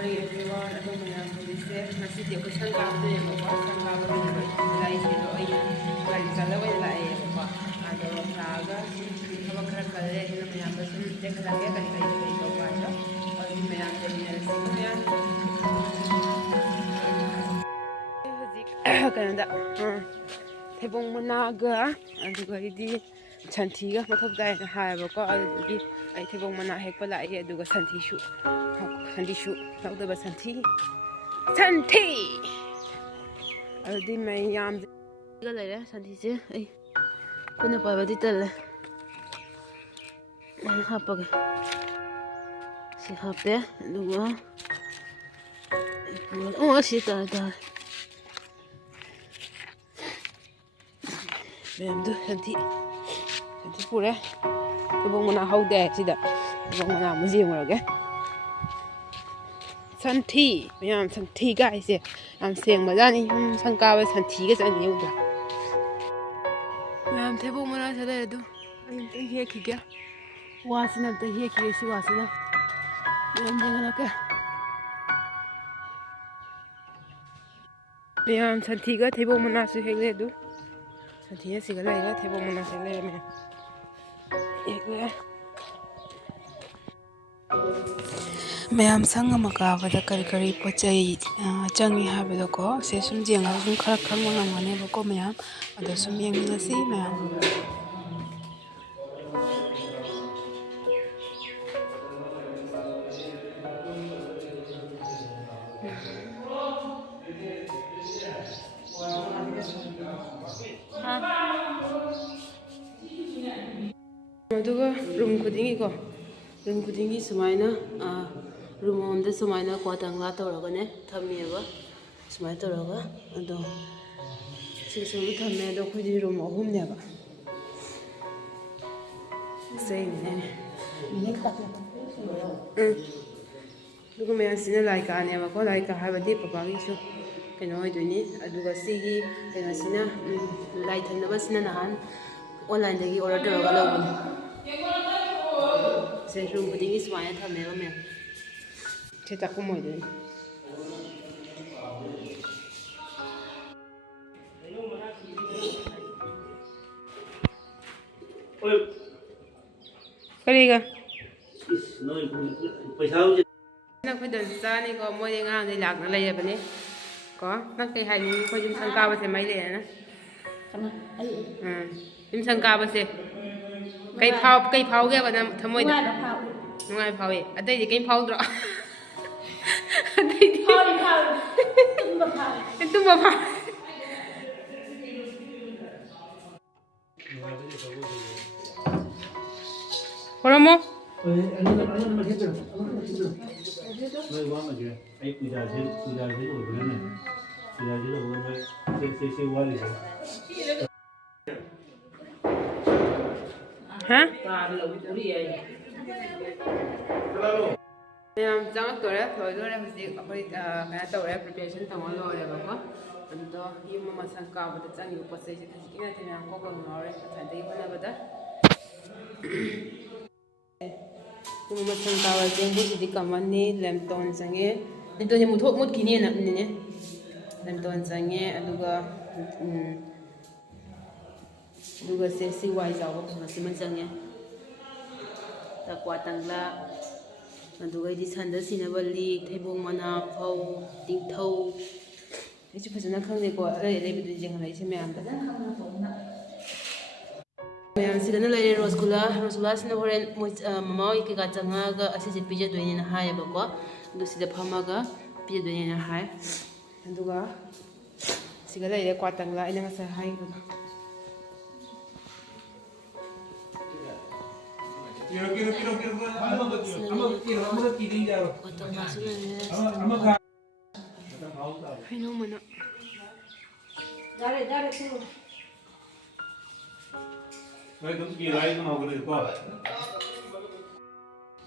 morning everyone. Ako muna ang police. Nasiti ako sa kabo niya mo. Sa kabo niya mo. Lai sino ay lai salaway lai ko. Ano saga habang karakale na may ambas teka lang yan kanina ito pa ito. Pag may ambas niya sino yan. Kananda. Thebong managa aduga idi santiga mathok dai na haiba ko adugi ai thebong mana hekpa lai aduga santishu laudaba santi adudi mai yam ga lai santi se ai kuna pa ba di tal ai hapaga si hape aduga oh si ta Memdu santi pure ibong mana haude sida ibong mana muzi murage santi meyam santi guys am seng majani sangkaba santi ga chang yuda meyam thebo mana sale du ai teng he khige wasina te he khige si wasina meyam jengana ka meyam santi ga thebo mana su hegle du santi ya sigala ya thebo mana sale me ma'am संग मकाबद करी करी पोचई चंगी हाबदको से सुम Jenga सुम खरा खंग मंगमने बको ma'am अदो सुम येंगनसी ma'am अदुगा room खुदिंगी को room खुदिंगी सुमाइना room ओमदा सुमाइना क्वातंगला तौरगने थमेबा सुमाइ तौरगा अदो सिसुबु थमे अदो खुदि रूम अहुमनेबा सेने दुगु मेयासिना लाइका नेबा को लाइका हाबदि पपागिसु कनो होइदुनी अदुगा सिगी कनोसिना लाइ थनबसिना नहान ऑनलाइन दगी ऑर्डर तौरगा लौबने से रूम खुदिंगी सुमाइना थमेबा मे 제 자꾸 뭐 이래. 그리가. 너 पैसा हो ना कोई दंसा नहीं को मोये ngang दे लाग ना ले बने को ना कई हाई नहीं कोई जिम संका बसे mai ले ना जिम संका बसे कई फाव गया बना थमोय नुंगाय फावे अतै दि कई फाव draw tumba pa Oromo Hả? Em jangan tore, thôi rồi em sẽ có phải cái tore preparation thằng nó rồi đấy bác. Anh đó, yêu mà sang cao bữa chắc nhiều bớt sẽ cái gì cái này thì em có cần nói đấy, thành đấy vẫn là bớt đấy. Yêu mà sang cao thì em cũng chỉ cầm anh đi làm tôn sang nghe, làm tôn thì một thuốc một kỷ niệm nè, nè, làm tôn sang nghe, anh đúng sẽ si hoài giàu mà si mình sang nghe, ta qua tăng là अदुगैदि सन्द सिनबा लीक थैबोंग मना फौ तिंथौ इसे फजना खंगनेको लेबदु जेंग लाइसे ma'am दा ma'am सिगना लाइरे रोसगुल्ला सिना होरेन ममाई केका चंगागा असिसे पिजदोइने ना हायबको दु सिदा फमागा पिजदोइने ना हाय अदुगा सिगा लाइरे क्वातंगला इना ngasa हायबा Kira. Ano mana? Dari tu. Baik tu kira itu mau kena apa?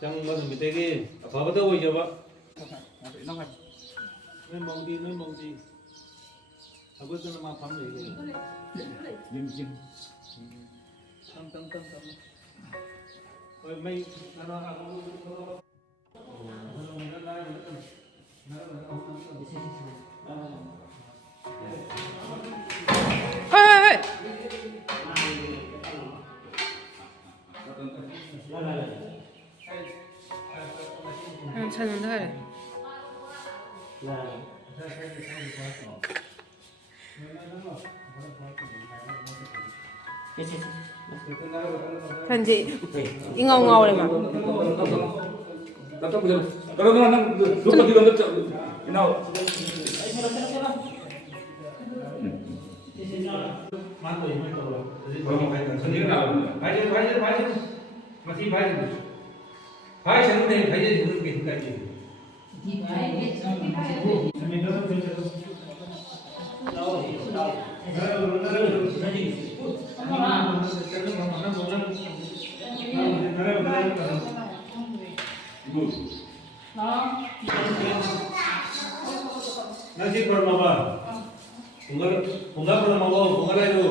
Jangan macam itu lagi. Apa betul boleh jawab? Memang di. Aku tu nama kamu ni. Jim. Tang. Oi, mai, ano ako. 헐! 천원 하래. 현지 잉어잉어 막. Nasi kurma apa? Bunga kurma apa? Bunga lagi tu.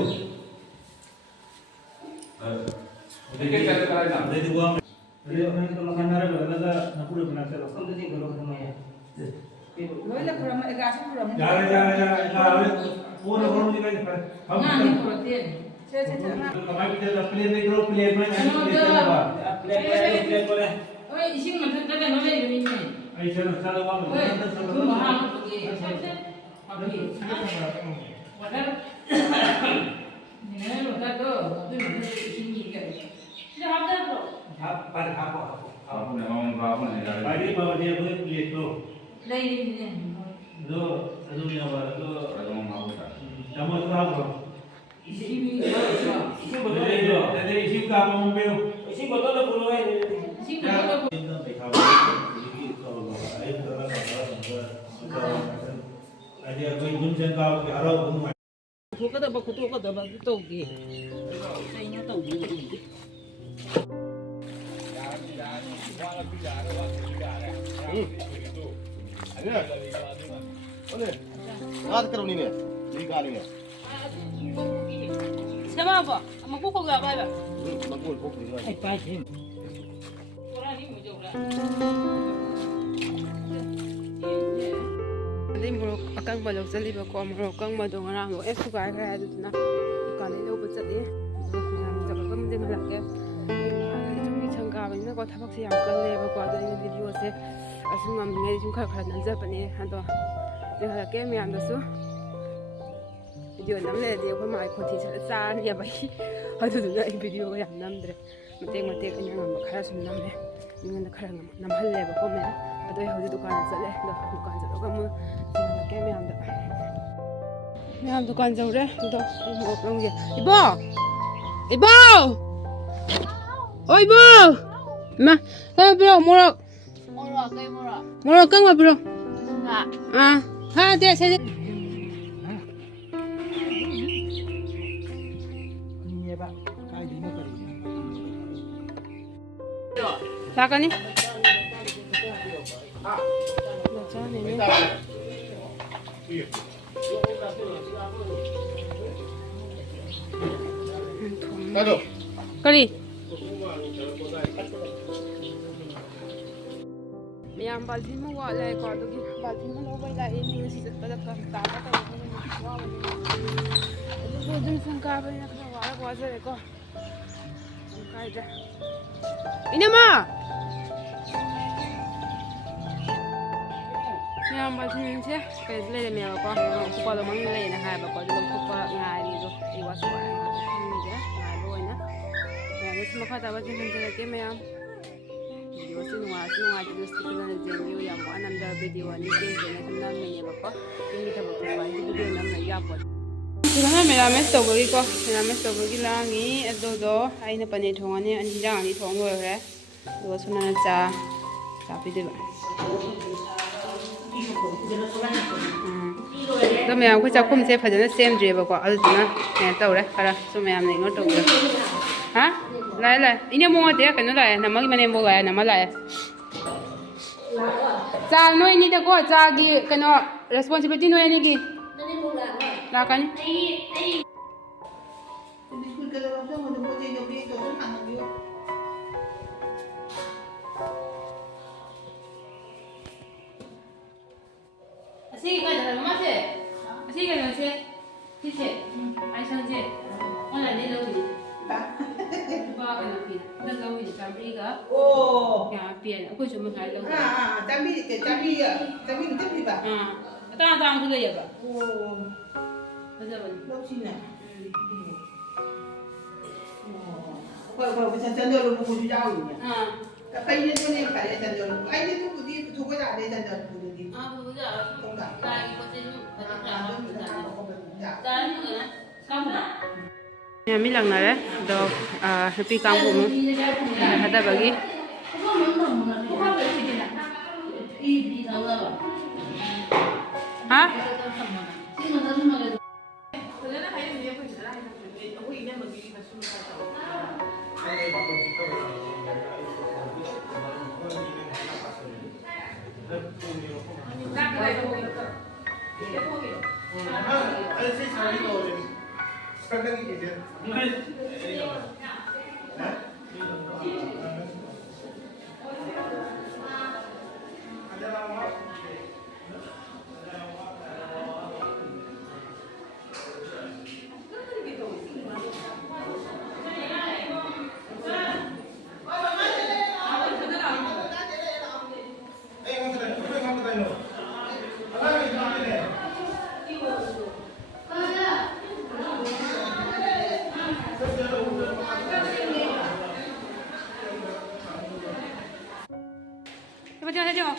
Dekat cara cara ni. Dari dua. Dari orang itu makan nara berada nak puluh benar saya. Sampai sini kalau kurma ya. Boleh kurang agak kurang. Jangan. Pura juga ni. Nah, ni protein. Kami kita dah play ni kalau play mana? Play boleh. Oh, ising macam tu kan, boleh ni. Ay sana sana wala. Tu mahal pergi. Pergi. Wadah. Ni wadah tu. Tu macam ising kan. Dia ada tu. Pada apa? Apa ni orang apa ni? Pagi bawa dia boleh play tu. Lain ni. Do ni apa? Do Orang mau tak? kamu tu apa? Ising betul. Ising betul itu. Jadi ising ka apa mobil? Ising betul tu puluh Ising betul. Ada koin gunjang kau harau pun. Aku kata baku tu kata baku tu ke. Saya ni tahu dia. Nada karo ni ni, liga ni ni. Sama apa? Aku kau gak apa? Magul kok ni. Ay, pahit. Orang ni mujur lah. ꯑꯗꯩ ꯃꯣꯔꯣꯛ ꯑꯀꯪꯕ ꯂꯧꯁꯤꯜꯂꯤꯕꯀꯣ ꯃꯣꯔꯣꯛ ꯑꯀꯪꯕꯗꯣ ꯉꯔꯥꯡꯗꯣ ꯁꯨꯒꯥꯏꯈ꯭ꯔꯦ ꯑꯗꯨꯗꯨꯅ ꯗꯨꯀꯥꯟꯗꯩ ꯂꯧꯕ ꯆꯠꯂꯤ ꯃꯌꯥꯝ ꯆꯠꯄꯒ ꯃꯨꯟꯍꯜꯂꯛꯀꯦ ꯁꯨꯝ ꯁꯪ ꯀꯥꯕꯅꯤꯅꯀꯣ ꯊꯕꯛꯁꯦ ꯌꯥꯝ ꯀꯜꯂꯦꯕꯀꯣ ꯑꯗꯣ ꯑꯩꯅ ꯚꯤꯗꯤꯑꯣꯁꯦ ꯑꯁꯨꯝ ꯉꯝꯃꯤꯉꯩ ꯁꯨꯝ ꯈꯔ ꯈꯔ ꯅꯝꯖꯕꯅꯦ ꯑꯗꯣ ꯂꯣꯏꯍꯜꯂꯛꯀꯦ ꯃꯌꯥꯝꯗꯁꯨ ꯚꯤꯗꯤꯑꯣ ꯅꯝ ꯂꯩꯔꯗꯤ ꯑꯩꯈꯣꯏ ꯃꯥꯒꯤ ꯈꯣꯟꯊꯤ ꯆꯥꯔꯅꯦꯕ ꯑꯗꯨꯗꯨꯅ ꯑꯩ ꯚꯤꯗꯤꯑꯣꯒ ꯌꯥꯝ ꯅꯝꯗ꯭ꯔꯦ ꯃꯇꯦꯛ ꯃꯇꯦꯛ ꯑꯩꯅ ꯉꯝꯕ ꯈꯔ ꯁꯨꯝ ꯅꯝꯃꯦ ꯃꯤꯉꯣꯟꯗ ꯈꯔ ꯅꯝꯍꯜꯂꯦꯕꯀꯣ ꯃꯌꯥꯝ ꯑꯗꯣ ꯑꯩ ꯍꯧꯖꯤꯛ ꯗꯨꯀꯥꯟꯗ ꯆꯠꯂꯦ ꯑꯗꯣ ꯗꯨꯀꯥꯟ ꯆꯠꯂꯒ ꯑꯃꯨꯛ ꯊꯦꯡꯅꯔꯛꯀꯦ ꯃꯌꯥꯝ ꯗꯨꯀꯥꯟ ꯆꯧꯔꯦ ꯑꯗꯣ ꯑꯩ ꯃꯣꯔꯣꯛ ꯂꯧꯒꯦ ꯏꯕꯣ ꯏꯕꯣ ꯑꯣ ꯏꯕꯣ ꯏꯃꯥ ꯀꯩꯅꯣ ꯄꯤꯔꯣ ꯃꯣꯔꯣꯛ ꯃꯣꯔꯣꯛ ꯀꯪꯕ ꯄꯤꯔꯣ ꯍꯥꯗꯦ ꯁꯦ ꯂꯥꯛꯀꯅꯤ ꯀꯔꯤ ꯃꯌꯥꯝ ꯕꯥꯜꯇꯤꯟ ꯑꯃ ꯋꯥꯠꯂꯦꯀꯣ ꯑꯗꯨꯒꯤ ꯕꯥꯜꯇꯤꯟ ꯑꯃ ꯂꯧꯕꯩ ꯂꯥꯛꯏꯅꯤ ꯉꯁꯤ ꯆꯠꯄꯗ ꯇꯥꯕ ꯇꯧꯕꯅꯤꯅ ꯋꯥꯕꯅꯤꯅ ꯑꯗꯨꯕꯨ ꯑꯗꯨꯝ ꯁꯪ ꯀꯥꯕꯅꯤꯅ ꯈꯔ ꯋꯥꯔꯒ ꯋꯥꯖꯔꯦꯀꯣ ꯀꯥꯏꯗ꯭ꯔꯦ 이놈아! ꯃꯌꯥꯝ ꯕꯥꯜꯇꯤꯟꯁꯦ ꯀꯩꯗ ꯂꯩꯔꯝꯃꯦꯕꯀꯣ ꯎꯄꯥꯜ ꯃꯅꯨꯡꯗ ꯂꯩꯌꯦꯅ ꯍꯥꯏꯕꯀꯣ ꯑꯗꯨ ꯂꯧꯊꯣꯛꯄ ꯉꯥꯏꯔꯤꯗꯣ ꯑꯩ ꯋꯥꯁꯨ ꯋꯥꯔꯒ ꯐꯪꯗꯦ ꯉꯥꯏꯕ ꯑꯣꯏꯅ ꯃꯌꯥꯝꯗꯁꯨ ꯃꯈꯥ ꯇꯥꯕꯁꯦ ꯍꯟꯖꯔꯛꯀꯦ ꯃꯌꯥꯝ ꯚꯤꯗꯤꯑꯣꯁꯦ ꯅꯨꯡꯉꯥꯏꯔꯁꯨ ꯅꯨꯡꯉꯥꯏꯇ꯭ꯔꯁꯨ ꯐꯖꯅ ꯌꯦꯡꯕꯤꯌꯨ ꯌꯥꯝ ꯋꯥꯅ ꯅꯝꯖꯕ ꯚꯤꯗꯤꯑꯣꯅꯤ ꯆꯦꯡ ꯁꯨꯝ ꯅꯝꯃꯤꯅꯦꯕꯀꯣ ꯌꯨꯝꯒꯤ ꯊꯕꯛ ꯇꯧꯕ ꯍꯥꯏꯁꯦ ꯚꯤꯗꯤꯑꯣ ꯅꯝꯅ ꯌꯥꯄꯣꯠ ꯁꯤꯗꯅ ꯃꯦꯔꯥꯃꯦꯁ ꯇꯧꯕꯒꯤꯀꯣ ꯃꯦꯔꯥꯃꯦꯁ ꯇꯧꯕꯒꯤ ꯂꯥꯡꯉꯤ ꯑꯗꯨꯗꯣ ꯑꯩꯅ ꯄꯅꯤꯔ ꯊꯣꯡꯉꯅꯤ ꯍꯤꯟꯖꯥꯡ ꯑꯅꯤ ꯊꯣꯡ ꯂꯣꯏꯈ꯭ꯔꯦ ꯑꯗꯨꯒ ꯁꯣꯅꯥꯅ ꯆꯥ ꯄꯤꯗꯣꯏꯕ ꯑꯗꯣ ꯃꯌꯥꯝ ꯑꯩꯈꯣꯏ ꯆꯥꯛꯈꯨꯝꯁꯦ ꯐꯖꯅ ꯁꯦꯝꯗ꯭ꯔꯤꯑꯕꯀꯣ ꯑꯗꯨꯗꯨꯅ ꯀꯩꯅꯣ ꯇꯧꯔꯦ ꯈꯔ ꯁꯨꯝ ꯃꯌꯥꯝꯅ ꯏꯒꯅꯣꯔ ꯇꯧꯕꯗ ꯍꯥ ꯂꯥꯛꯑꯦ ꯂꯥꯛꯑꯦ ꯏꯅꯦꯝꯕꯣꯛ ꯅꯠꯇꯦ ꯀꯩꯅꯣ ꯂꯥꯛꯑꯦ ꯅꯝꯃꯒꯤ ꯃꯅꯦꯝꯕꯣꯛ ꯂꯥꯛꯑꯦ ꯅꯝꯃ ꯂꯥꯛꯑꯦ ꯆꯥ ꯅꯣꯏꯅꯤꯗꯀꯣ ꯆꯥꯒꯤ ꯀꯩꯅꯣ ꯔꯦꯁꯄꯣꯟꯁꯤꯕꯤꯂꯤꯇꯤ ꯅꯣꯏ ꯑꯅꯤꯒꯤ ꯂꯥꯛꯀꯅꯤ 시간이 다 맞지? 시간이 맞지? 그치? 아이 상지 오늘 내 너무 ba cái nào kia đang đâu thì làm gì cả nhà tiền aku cuma hal đâu Jambi cái tiếp đi bà. ta ta cái gì vậy Oh, bây giờ mình đâu xin nè. Vậy chân chân rồi cũng không giao gì nhỉ? Cái cây như thế này phải chân rồi, anh đi thu đi thu cái nào đây chân rồi thu đi. bây giờ Không cả. ta có thể phải làm Dạ. Ya milang nare do happy kampu mu hada bagi ha 해줘.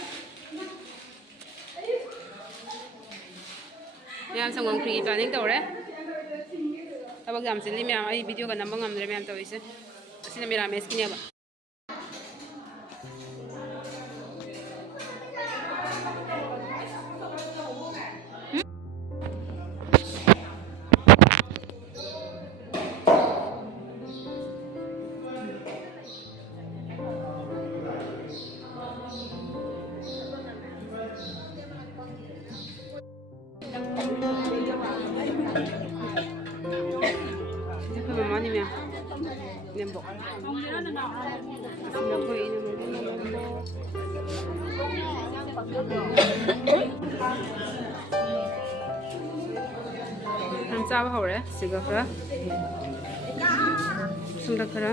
Ma'am Sangam pre planning तौरे अब exam से ma'am आई video का number गमद्रे ma'am तौरीसे असिना मेरा mess किनेबा mamanya nembok sila ko ini हम चाव हो रहे सिगा खरा सुंदर खरा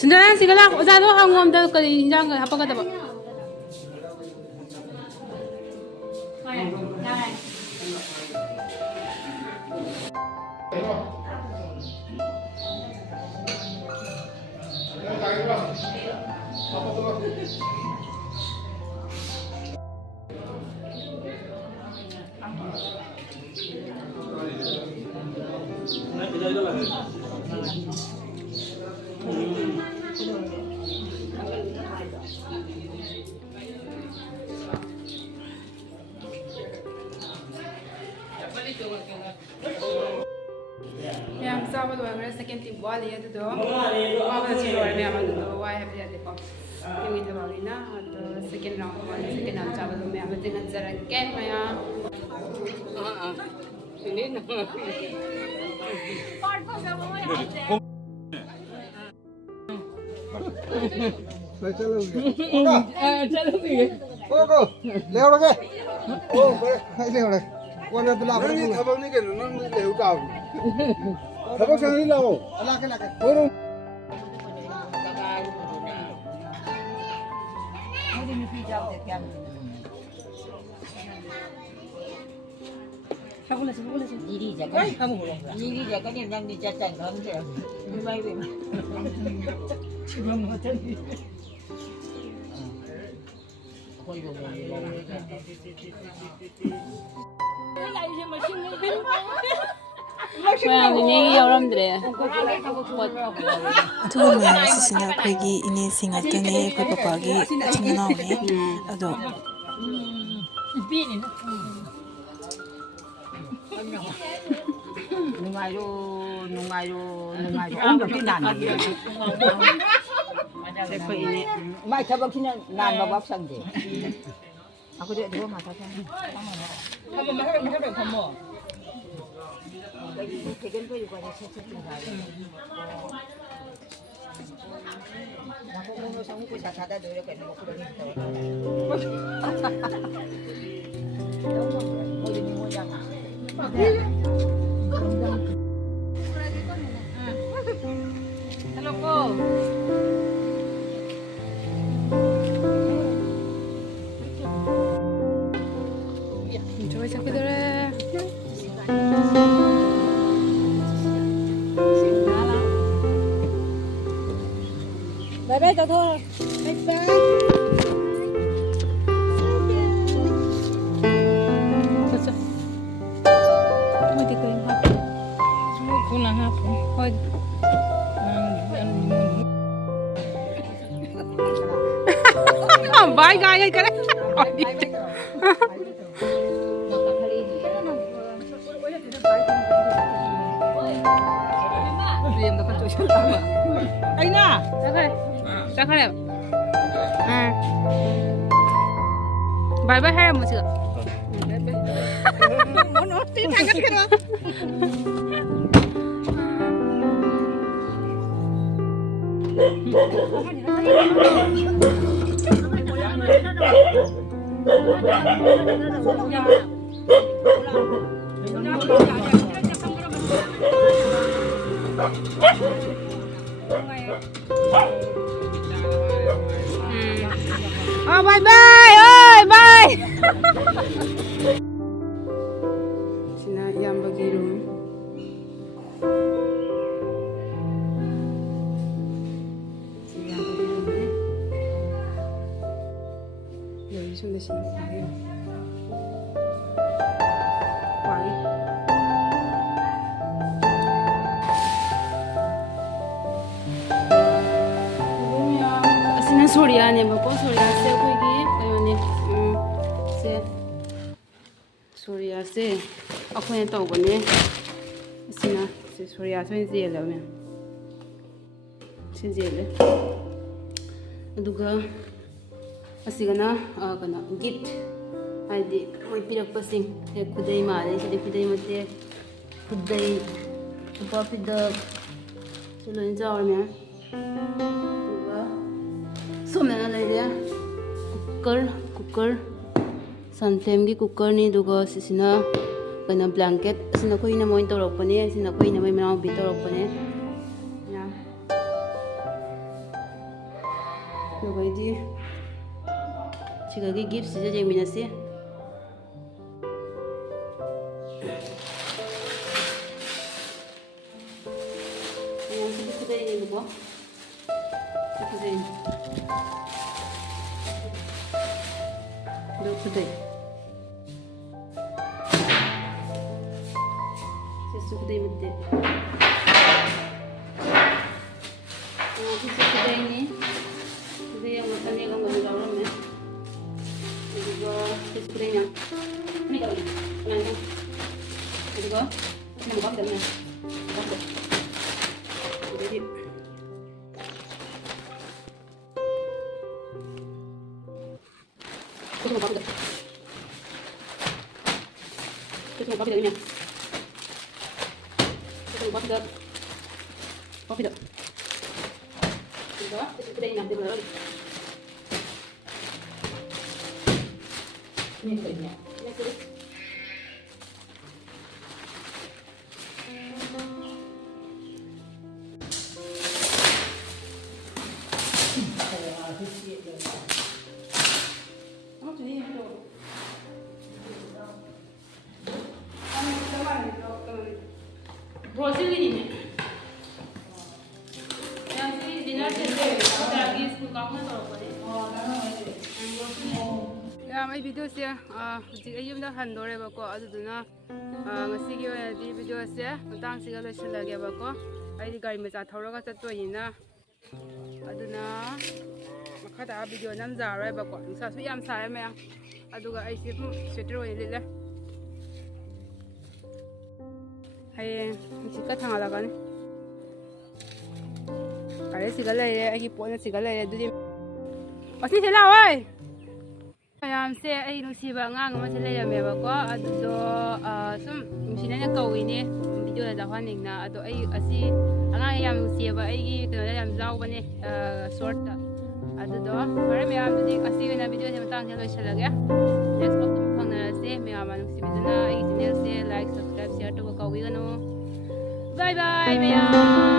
सुंदर सिगा ला ओजा दो हम द करी इंजांग हपका दब मैम चाव लोरे सेकेंड टीम वाली है तो वाला चिलोर मैम तो वाई है बिया देखो ये तो वाली ना तो सेकेंड राउंड वाली सेकेंड राउंड चाव लो मैम तो नजर के मैम ini चलोगे ओ ले आओगे ओ ले आओगे वाला तो ला नहीं थबक नहीं के नन ले उठा थबक नहीं लाओ ला के और मुझे नहीं पी जाओ दे क्या Diri jaga. Kamu boleh. Diri jaga ni yang dicacat kamu dia. Mulai be. Cuma macam ni. Koi bo. Lại xem mà xin đi. Ma'am ये 여러분들의 두분 모양이시나 거기 이네싱 같더니 거기 빠기 친구 나오네. 아도 nungayo ong cái nan 제거 ini mai thabak thina nan ba bak sang de aku dia dua mata sang kamu mahal dah kamu kegen ko yuko ni sesi tinggal aku mau sang ku sada dulu kan aku dah Hello po. Enjoy sa kidore. Bye bye tao thôi. Bye bye. Thôi thì cười ha. Cũng là ha. Thôi. Bye guys cái đấy. Anh à. Ra khai Bye bye hay là một sữa. Nó tí thằng cái đó. Bye bye ơi bye. Sina iyambagi room. Iyambagi room ne. 여기 손대 시. 와이. Asina 소리야네 먹고 소리야 세고기 아니 세 소리야 세 아코네 떠오거네 asina 세 소리야 손지엘라면 신지엘레 aduga asigana kana gift haidi moi pirakpasing he khudai mare sidi khudai mate khudai upa pidak chulon jawme somna laile cooker sunflame gi cooker ni duga sisina kana blanket sina koi na moi torokpane sina koi na mai mana bi torokpane ya duga di chigagi gift sija jemina se ya sidi khudai ni duga khudai khudai sesu khudai mate sesu khudai ni khudai yang matane ga mo lawram me idugo sesu khudai na ni ga na idugo na mo ba dana jadi Kita mau kopi dah ini. Kita mau kopi dah. Kopi dah. Kita sudah ini nanti berlalu. Ini kerja. Ini kerja. Brosili yang sini dinner set lagi school kamu tahu apa deh? Ya, mai video sih jika ayam dah handore bako, adu duna ngasih kau di video sih, tentang sih kalau sih lagi bako, ayam gari macam thau raga satu ini na, adu na, maka dah video nam zara bako, misal tu yang saya meh, adu gak ayam sih sweater ini le. Hai, jika tengah lagan, kalau segala ya, aku punya segala ya, jadi, pasti selawai. Ayam saya ini nusi bangang, masih leh yang mewah ko, ado sem mesinnya kau ini video dah dapat nih na, ado asi, angan ayam nusi apa, kena ayam jauh bane short, ado, baru ayam jadi asi kena video yang tentang jalan selagi ya, next waktu mungkin nanti ꯃꯌꯥꯝ ꯅꯨꯡꯁꯤꯕꯤꯗꯨꯅ ꯑꯩꯒꯤ ꯆꯦꯅꯦꯜꯁꯦ like subscribe ꯁꯤꯌꯔ ꯇꯧꯕ ꯀꯥꯎꯕꯤꯒꯅꯨ ꯕꯥꯏ ꯕꯥꯏ ꯃꯌꯥꯝ